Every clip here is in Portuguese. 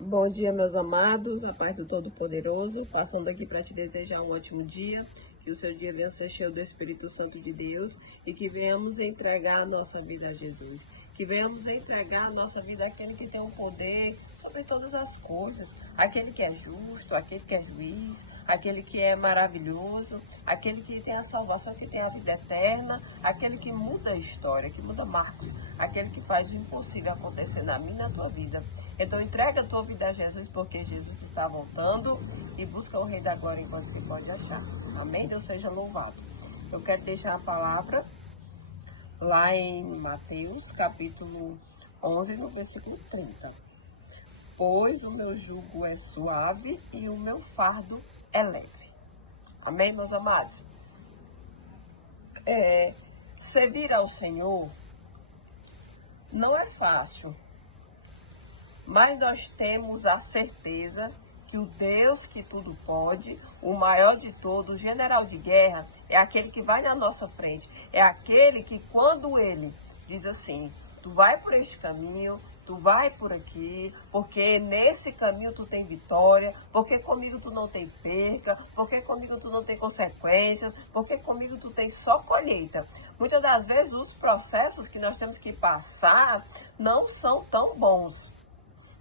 Bom dia, meus amados, a paz do Todo-Poderoso, passando aqui para te desejar um ótimo dia, que o seu dia venha ser cheio do Espírito Santo de Deus e que venhamos entregar a nossa vida a Jesus, que venhamos entregar a nossa vida àquele que tem o poder sobre todas as coisas, aquele que é justo, aquele que é juiz, aquele que é maravilhoso, aquele que tem a salvação, que tem a vida eterna, aquele que muda a história, que muda marcos, aquele que faz o impossível acontecer na minha e na tua vida. Então entrega a tua vida a Jesus, porque Jesus está voltando, e busca o Rei da Glória enquanto se pode achar. Amém? Deus seja louvado. Eu quero deixar a palavra lá em Mateus, capítulo 11, no versículo 30. Pois o meu jugo é suave e o meu fardo é leve. Amém, meus amados? Servir ao Senhor não é fácil, mas nós temos a certeza que o Deus que tudo pode, o maior de todos, o general de guerra, é aquele que vai na nossa frente. É aquele que, quando ele diz assim, tu vai por este caminho, tu vai por aqui, porque nesse caminho tu tem vitória, porque comigo tu não tem perca, porque comigo tu não tem consequências, porque comigo tu tem só colheita. Muitas das vezes os processos que nós temos que passar não são tão bons.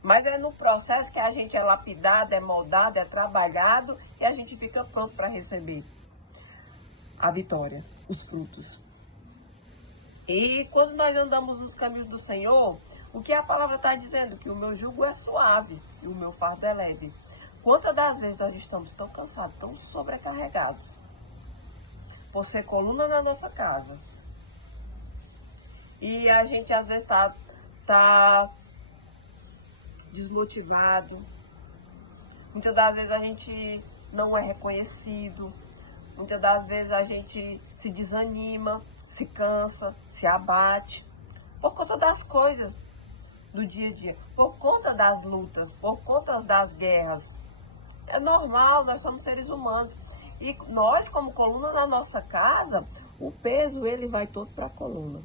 Mas é no processo que a gente é lapidado, é moldado, é trabalhado e a gente fica pronto para receber a vitória, os frutos. E quando nós andamos nos caminhos do Senhor, o que a palavra está dizendo? Que o meu jugo é suave e o meu fardo é leve. Quantas das vezes nós estamos tão cansados, tão sobrecarregados, por ser coluna na nossa casa, e a gente às vezes tá desmotivado, muitas das vezes a gente não é reconhecido, muitas das vezes a gente se desanima, se cansa, se abate, por conta das coisas do dia a dia, por conta das lutas, por conta das guerras. É normal, nós somos seres humanos. E nós, como coluna na nossa casa, o peso ele vai todo para a coluna.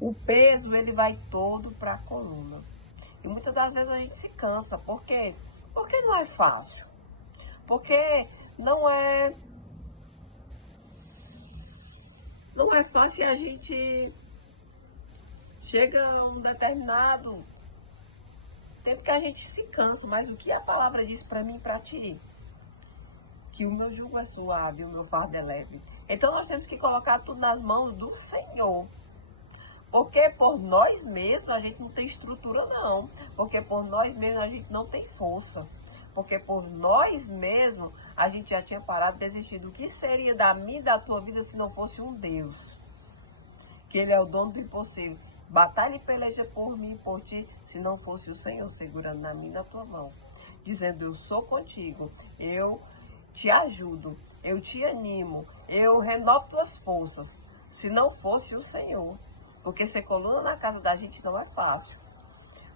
O peso ele vai todo para a coluna. E muitas das vezes a gente se cansa. Por quê? Porque não é fácil. Porque não é fácil e a gente chega a um determinado tempo que a gente se cansa. Mas o que a palavra diz para mim e para ti? Que o meu jugo é suave, o meu fardo é leve. Então nós temos que colocar tudo nas mãos do Senhor. Porque por nós mesmos a gente não tem estrutura, não. Porque por nós mesmos a gente não tem força. Porque por nós mesmos a gente já tinha parado de desistir. O que seria da minha e da tua vida se não fosse um Deus? Que Ele é o dono do impossível. Batalha e peleja por mim e por ti, se não fosse o Senhor segurando na minha e na tua mão. Dizendo, eu sou contigo, eu te ajudo, eu te animo, eu renovo tuas forças. Se não fosse o Senhor. Porque ser coluna na casa da gente não é fácil.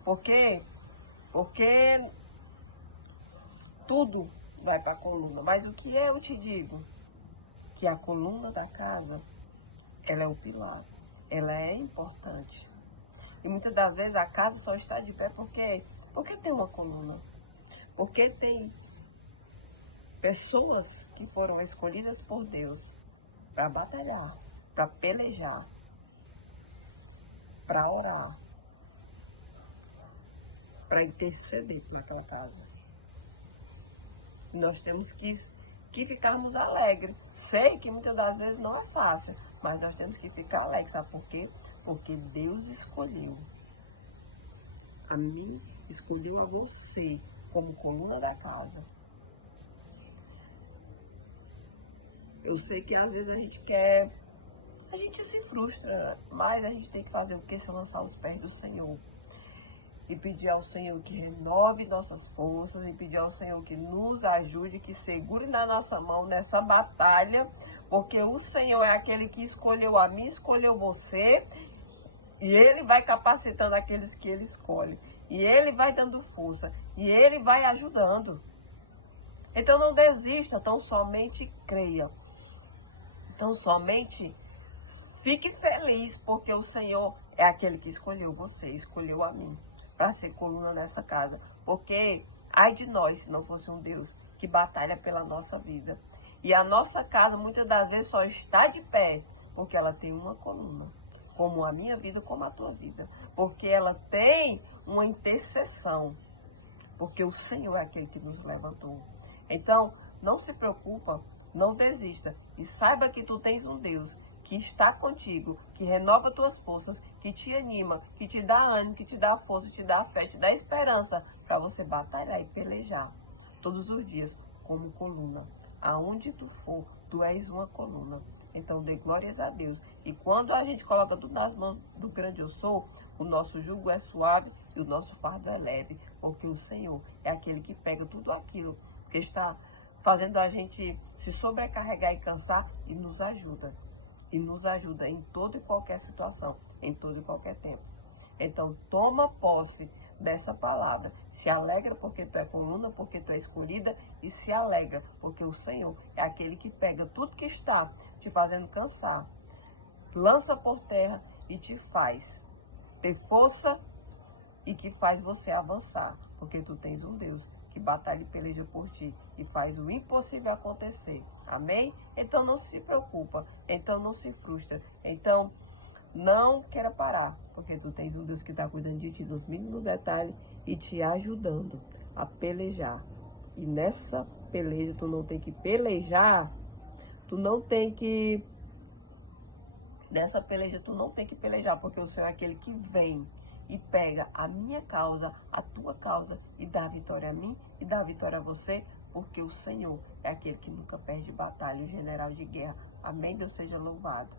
Por quê? Porque tudo vai para a coluna. Mas o que eu te digo? Que a coluna da casa, ela é o pilar. Ela é importante. E muitas das vezes a casa só está de pé porque tem uma coluna. Porque tem pessoas que foram escolhidas por Deus para batalhar, para pelejar, para orar, para interceder por aquela casa. Nós temos que ficarmos alegres. Sei que muitas das vezes não é fácil, mas nós temos que ficar alegres. Sabe por quê? Porque Deus escolheu a mim, escolheu a você como coluna da casa. Eu sei que às vezes a gente se frustra, mas a gente tem que fazer o que? Se lançar aos pés do Senhor. E pedir ao Senhor que renove nossas forças, e pedir ao Senhor que nos ajude, que segure na nossa mão nessa batalha, porque o Senhor é aquele que escolheu a mim, escolheu você, e Ele vai capacitando aqueles que Ele escolhe, e Ele vai dando força, e Ele vai ajudando. Então não desista, tão somente creia. Então somente fique feliz, porque o Senhor é aquele que escolheu você, escolheu a mim. para ser coluna nessa casa. Porque, ai de nós, se não fosse um Deus que batalha pela nossa vida. E a nossa casa, muitas das vezes, só está de pé porque ela tem uma coluna. Como a minha vida, como a tua vida. Porque ela tem uma intercessão. Porque o Senhor é aquele que nos levantou. Então, não se preocupa, não desista. E saiba que tu tens um Deus que está contigo, que renova tuas forças, que te anima, que te dá ânimo, que te dá força, te dá fé, te dá esperança para você batalhar e pelejar todos os dias como coluna. Aonde tu for, tu és uma coluna. Então dê glórias a Deus. E quando a gente coloca tudo nas mãos do grande eu sou, o nosso jugo é suave e o nosso fardo é leve. Porque o Senhor é aquele que pega tudo aquilo que está fazendo a gente se sobrecarregar e cansar e nos ajuda. E nos ajuda em toda e qualquer situação, em todo e qualquer tempo. Então, toma posse dessa palavra. Se alegra porque tu é coluna, porque tu é escolhida, e se alegra porque o Senhor é aquele que pega tudo que está te fazendo cansar, lança por terra e te faz ter força e que faz você avançar, porque tu tens um Deus que batalha e peleja por ti e faz o impossível acontecer. Amém? Então não se preocupa, então não se frustra, então não queira parar, porque tu tens um Deus que está cuidando de ti nos mínimos detalhes e te ajudando a pelejar. E nessa peleja tu não tem que pelejar, nessa peleja tu não tem que pelejar, porque o Senhor é aquele que vem e pega a minha causa, a tua causa, e dá a vitória a mim e dá a vitória a você, porque o Senhor é aquele que nunca perde batalha, o general de guerra. Amém? Deus seja louvado.